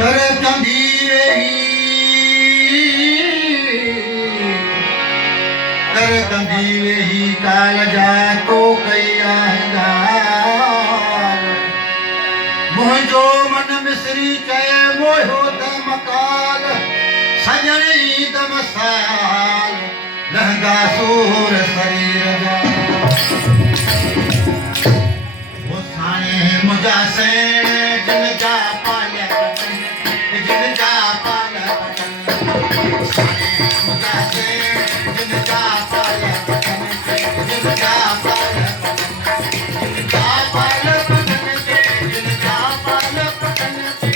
कर कंदी रही कर कंदी रही काल जा तो कई मुंहिंजो मन मिसरी चए मोयो त मकाल सजण ई त मसाल लहंगा सूर शरीर जा वो साणे मुंहिंजा सेण जिन जा पालिया जिन जा पालिया साणे मुंहिंजा सेण जिन जा पालिया जिन जा पालिया जिन जा पालिया जिन जा पालिया